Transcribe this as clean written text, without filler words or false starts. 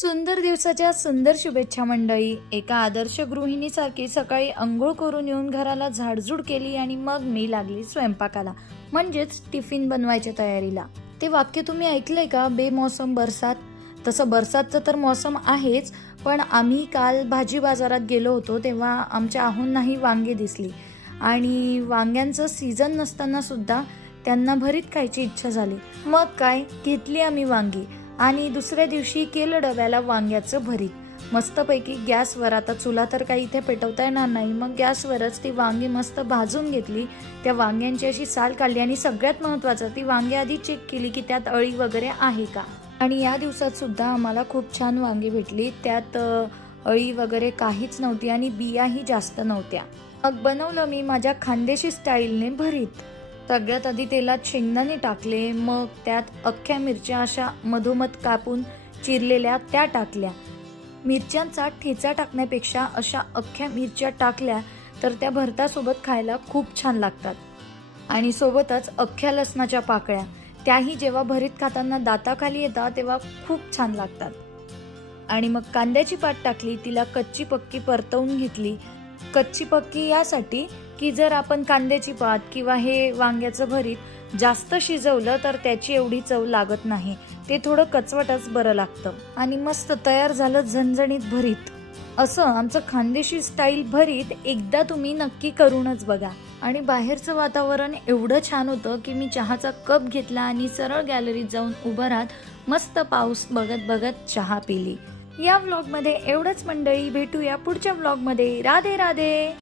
सुंदर दिवसाच्या सुंदर शुभेच्छा मंडळी. एका आदर्श गृहिणीसारखी सकाळी अंघोळ करून येऊन घराला झाडझूड केली आणि मग मी लागली स्वयंपाकाला, म्हणजेच टिफिन बनवायच्या तयारीला. ते वाक्य तुम्ही ऐकलंय का, बेमौसम बरसात? तसं बरसातचं तर मौसम आहेच, पण आम्ही काल भाजी बाजारात गेलो होतो तेव्हा आमच्या आहोंनाही वांगे दिसली आणि वांग्यांचं सीझन नसताना सुद्धा त्यांना भरीत खायची इच्छा झाली. मग काय, घेतली आम्ही वांगी आणि दुसऱ्या दिवशी केलं डब्याला वांग्याचं भरीत. मस्तपैकी गॅसवर, आता चुला तर काही इथे पेटवता येणार नाही, मग गॅसवरच ती वांगी मस्त भाजून घेतली. त्या वांग्यांची अशी साल काढली आणि सगळ्यात महत्त्वाचं, ती वांगी आधी चेक केली की त्यात अळी वगैरे आहे का. आणि या दिवसात सुद्धा आम्हाला खूप छान वांगी भेटली, त्यात अळी वगैरे काहीच नव्हती आणि बियाही जास्त नव्हत्या. मग बनवलं मी माझ्या खानदेशी स्टाईलने भरीत. सगळ्यात आधी तेलात शेंगदाणे टाकले, मग त्यात अख्ख्या मिरच्या अशा मधोमध कापून चिरलेल्या त्या टाकल्या. मिरच्यांचा ठेचा टाकण्यापेक्षा अशा अख्ख्या मिरच्या टाकल्या तर त्या भरतासोबत खायला खूप छान लागतात. आणि सोबतच अख्ख्या लसणाच्या पाकळ्या, त्याही जेव्हा भरीत खाताना दाताखाली येतात तेव्हा खूप छान लागतात. आणि मग कांद्याची पात टाकली, तिला कच्ची पक्की परतवून घेतली. कच्ची पक्की यासाठी की जर आपण कांद्याची पात किंवा हे वांग्याचं भरीत जास्त शिजवलं तर त्याची एवढी चव लागत नाही, ते थोडं कचवटच बरं लागतं. आणि मस्त तयार झालं झणझणीत भरीत. असं आमचं खानदेशी स्टाईल भरीत एकदा तुम्ही नक्की करूनच बघा. आणि बाहेरचं वातावरण एवढं छान होतं की मी चहाचा कप घेतला आणि सरळ गॅलरीत जाऊन उभं राहत मस्त पाऊस बघत बघत चहा पिली. या व्लॉगमध्ये एवढंच मंडळी, भेटूया पुढच्या व्लॉगमध्ये. राधे राधे.